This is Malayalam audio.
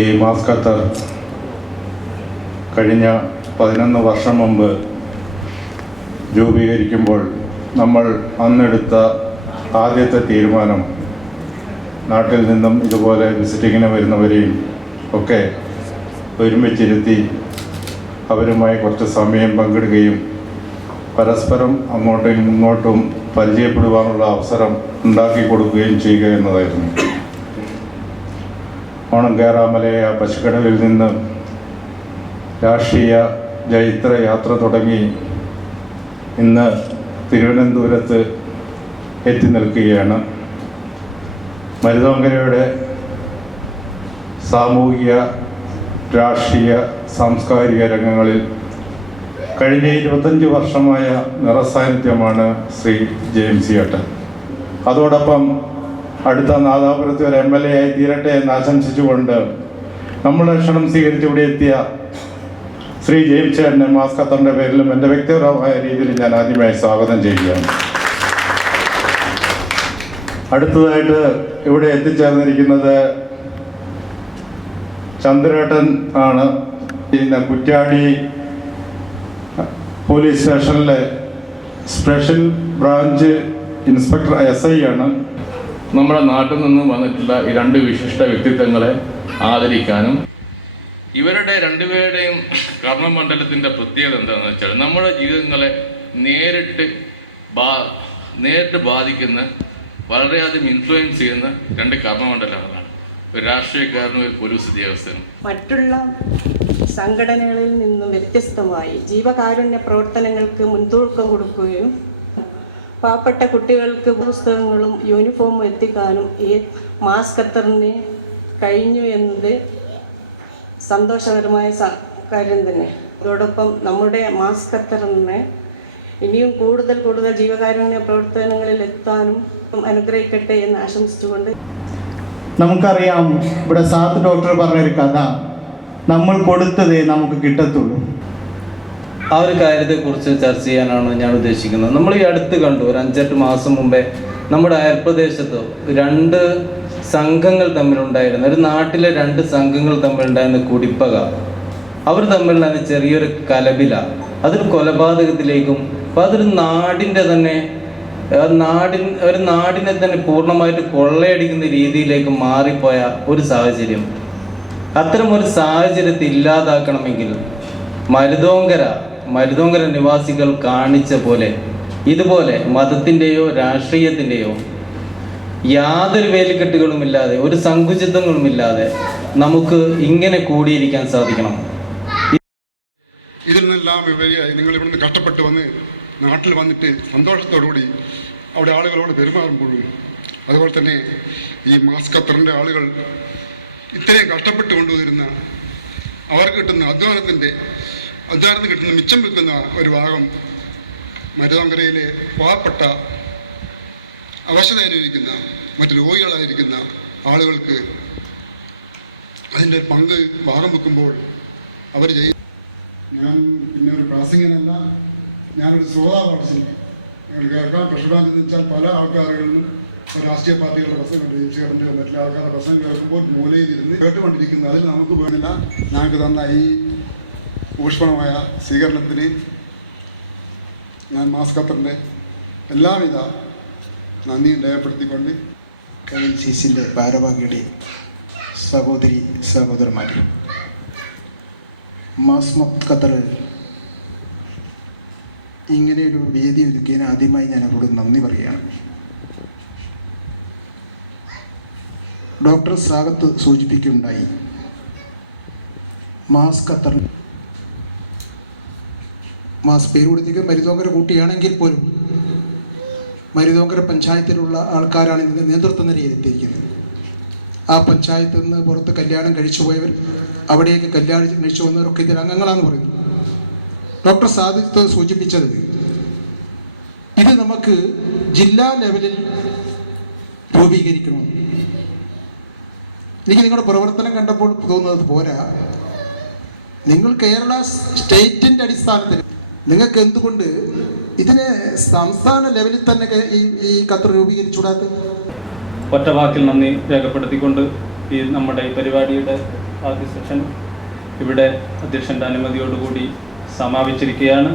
ഈ മാസ് ഖത്തർ കഴിഞ്ഞ 11 വർഷം മുമ്പ് രൂപീകരിക്കുമ്പോൾ നമ്മൾ അന്നെടുത്ത ആദ്യത്തെ തീരുമാനം നാട്ടിൽ നിന്നും ഇതുപോലെ വിസിറ്റിങ്ങിന് വരുന്നവരെയും ഒക്കെ ഒരുമിച്ചിരുത്തി അവരുമായി കുറച്ച് സമയം പങ്കിടുകയും പരസ്പരം അങ്ങോട്ടും ഇങ്ങോട്ടും പരിചയപ്പെടുവാനുള്ള അവസരം ഉണ്ടാക്കി കൊടുക്കുകയും ചെയ്യുക എന്നതായിരുന്നു. ഓണംകേറാമലയ പശുക്കടവിൽ നിന്ന് രാഷ്ട്രീയ ജൈത്ര യാത്ര തുടങ്ങി ഇന്ന് തിരുവനന്തപുരത്ത് എത്തി നിൽക്കുകയാണ്. മരുതോങ്കരയുടെ സാമൂഹിക, രാഷ്ട്രീയ, സാംസ്കാരിക രംഗങ്ങളിൽ കഴിഞ്ഞ 25 വർഷമായ നിറസാന്നിധ്യമാണ് ശ്രീ ജെയിംസ് ഏട്ടൻ. അതോടൊപ്പം അടുത്ത നാദാപുരത്ത് ഒരു MLA ആയി തീരട്ടെ എന്ന് ആശംസിച്ചുകൊണ്ട് നമ്മുടെ ക്ഷണം സ്വീകരിച്ച് ഇവിടെ എത്തിയ ശ്രീ ജെയിംസ് ഏട്ടനെ മാസ് ഖത്തറിൻ്റെ പേരിലും എൻ്റെ വ്യക്തിപരമായ രീതിയിൽ ഞാൻ ആദ്യമായി സ്വാഗതം ചെയ്യുകയാണ്. അടുത്തതായിട്ട് ഇവിടെ എത്തിച്ചേർന്നിരിക്കുന്നത് ചന്ദ്രേട്ടൻ ആണ്. പിന്നെ കുറ്റ്യാടി പോലീസ് സ്റ്റേഷനിലെ സ്പെഷ്യൽ ബ്രാഞ്ച് ഇൻസ്പെക്ടർ SI ആണ്. നമ്മുടെ നാട്ടിൽ നിന്നും വന്നിട്ടുള്ള ഈ 2 വിശിഷ്ട വ്യക്തിത്വങ്ങളെ ആദരിക്കാനും ഇവരുടെ രണ്ടുപേരുടെയും കർമ്മമണ്ഡലത്തിൻ്റെ പ്രത്യേകത എന്താണെന്ന് വെച്ചാൽ നമ്മുടെ ജീവിതങ്ങളെ നേരിട്ട് ബാധിക്കുന്ന, വളരെയധികം ഇൻഫ്ലുവൻസ് ചെയ്യുന്ന 2 കർമ്മമണ്ഡലങ്ങളാണ് ഒരു രാഷ്ട്രീയക്കാരനും ഒരു പോലീസ് ഉദ്യോഗസ്ഥനും. മറ്റുള്ള സംഘടനകളിൽ നിന്നും വ്യത്യസ്തമായി ജീവകാരുണ്യ പ്രവർത്തനങ്ങൾക്ക് മുൻതൂക്കം കൊടുക്കുകയും പാവപ്പെട്ട കുട്ടികൾക്ക് പുസ്തകങ്ങളും യൂണിഫോമും എത്തിക്കാനും ഈ മാസ് ഖത്തറിന് കഴിഞ്ഞു എന്നത് സന്തോഷകരമായ കാര്യം തന്നെ. അതോടൊപ്പം നമ്മുടെ മാസ് ഖത്തറിനെ ഇനിയും കൂടുതൽ ജീവകാരുണ്യ പ്രവർത്തനങ്ങളിൽ എത്താനും അനുഗ്രഹിക്കട്ടെ എന്ന് ആശംസിച്ചുകൊണ്ട്, നമുക്കറിയാം ഇവിടെ സാത്ത് ഡോക്ടർ പറഞ്ഞൊരു കഥ, നമ്മൾ കൊടുത്തതേ നമുക്ക് കിട്ടത്തുള്ളൂ. ആ ഒരു കാര്യത്തെക്കുറിച്ച് ചർച്ച ചെയ്യാനാണ് ഞാൻ ഉദ്ദേശിക്കുന്നത്. നമ്മൾ ഈ അടുത്ത് കണ്ടു, ഒരു 5-8 മാസം മുമ്പേ നമ്മുടെ അയൽപ്രദേശത്ത് 2 സംഘങ്ങൾ തമ്മിലുണ്ടായിരുന്ന, ഒരു നാട്ടിലെ 2 സംഘങ്ങൾ തമ്മിലുണ്ടായിരുന്ന കുടിപ്പക, അവർ തമ്മിലുണ്ടായിരുന്ന ചെറിയൊരു കലപില, അതൊരു കൊലപാതകത്തിലേക്കും, അപ്പോൾ അതൊരു നാടിൻ്റെ തന്നെ ഒരു നാടിനെ തന്നെ പൂർണ്ണമായിട്ട് കൊള്ളയടിക്കുന്ന രീതിയിലേക്ക് മാറിപ്പോയ ഒരു സാഹചര്യം. അത്തരം ഒരു സാഹചര്യത്തെ ഇല്ലാതാക്കണമെങ്കിൽ മരുതോങ്കര നിവാസികൾ കാണിച്ച പോലെ ഇതുപോലെ മതത്തിൻ്റെയോ രാഷ്ട്രീയത്തിൻ്റെയോ യാതൊരു വേലിക്കെട്ടുകളുമില്ലാതെ, ഒരു സങ്കുചിതങ്ങളുമില്ലാതെ നമുക്ക് ഇങ്ങനെ കൂടിയിരിക്കാൻ സാധിക്കണം. ഇതിൽ നിന്നെല്ലാം ഉപരിയായി നിങ്ങൾ ഇവിടുന്ന് കഷ്ടപ്പെട്ട് വന്ന് നാട്ടിൽ വന്നിട്ട് സന്തോഷത്തോടുകൂടി അവിടെ ആളുകളോട് പെരുമാറുമ്പോഴും, അതുപോലെ തന്നെ ഈ മാസ് ഖത്തറിൻ്റെ ആളുകൾ ഇത്രയും കഷ്ടപ്പെട്ട് കൊണ്ടുവരുന്ന, അവർക്ക് കിട്ടുന്ന അധ്വാനത്തിന് കിട്ടുന്ന മിച്ചം വെക്കുന്ന ഒരു ഭാഗം മരുതോങ്കരയിലെ പാവപ്പെട്ട, അവശത അനുഭവിക്കുന്ന, മറ്റു രോഗികളായിരിക്കുന്ന ആളുകൾക്ക് അതിൻ്റെ പങ്ക് ഭാഗം വെക്കുമ്പോൾ അവർ ചെയ്യും. ഞാൻ പിന്നെ ഒരു പ്രാസംഗികനല്ല, ഞാനൊരു ശ്രോതാവാണ്. കേൾക്കാൻ പ്രശ്നമെന്ന് വെച്ചാൽ പല ആൾക്കാരുകളിലും രാഷ്ട്രീയ പാർട്ടികളുടെ പ്രസംഗം, ജയിച്ചുകാരൻ്റെ മറ്റുള്ള ആൾക്കാരുടെ പ്രസംഗം കേൾക്കുമ്പോൾ മൂലയിൽ ഇരുന്ന് കേട്ടുകൊണ്ടിരിക്കുന്നത്. അതിൽ നമുക്ക് പോകുന്നില്ല. ഞങ്ങൾക്ക് തന്ന ഈ ഊഷ്മളമായ സ്വീകരണത്തിന് ഞാൻ മാസ് ഖത്തറിൻ്റെ എല്ലാവിധ നന്ദിയും രേഖപ്പെടുത്തിക്കൊണ്ട് KLCCൻ്റെ ഭാരവാഹിയുടെ സഹോദരി സഹോദരന്മാർ, മാസ് ഖത്തറിൽ ഇങ്ങനെയൊരു വേദി ഒരുക്കിയതിന് ആദ്യമായി ഞാൻ അവരോട് നന്ദി പറയുകയാണ്. ഡോക്ടർ സാഗത്ത് സൂചിപ്പിക്കുകയുണ്ടായി, മാസ് ഖത്തറിൽ മാസ് പേര് കൊടുത്തിരിക്കുക മരുതോങ്കര കൂട്ടിയാണെങ്കിൽ പോലും മരുതോങ്കര പഞ്ചായത്തിലുള്ള ആൾക്കാരാണ് ഇതിൻ്റെ നേതൃത്വ നിരയിൽ എത്തിയിരിക്കുന്നത്. ആ പഞ്ചായത്തിൽ നിന്ന് പുറത്ത് കല്യാണം കഴിച്ചു പോയവർ, അവിടേക്ക് കല്യാണം കഴിച്ചു വന്നവരൊക്കെ ഇതിൽ അംഗങ്ങളാണെന്ന് പറയുന്നു. ഡോക്ടർ സാദിത്ത് സൂചിപ്പിച്ചത്, ഇത് നമുക്ക് ജില്ലാ ലെവലിൽ രൂപീകരിക്കണം. എനിക്ക് നിങ്ങളുടെ പ്രവർത്തനം കണ്ടപ്പോൾ തോന്നുന്നത് പോരാ, നിങ്ങൾ കേരള സ്റ്റേറ്റിൻ്റെ അടിസ്ഥാനത്തിൽ നിങ്ങൾക്ക് എന്തുകൊണ്ട് ഇതിനെ സംസ്ഥാന ലെവലിൽ തന്നെ ഈ ഖത്തർ രൂപീകരിച്ചുകൂടാത്ത? ഒറ്റ വാക്കിൽ നന്ദി രേഖപ്പെടുത്തിക്കൊണ്ട് ഈ നമ്മുടെ പരിപാടിയുടെ ആദ്യ സെഷൻ ഇവിടെ അധ്യക്ഷൻ്റെ അനുമതിയോടുകൂടി സമാപിച്ചിരിക്കുകയാണ്.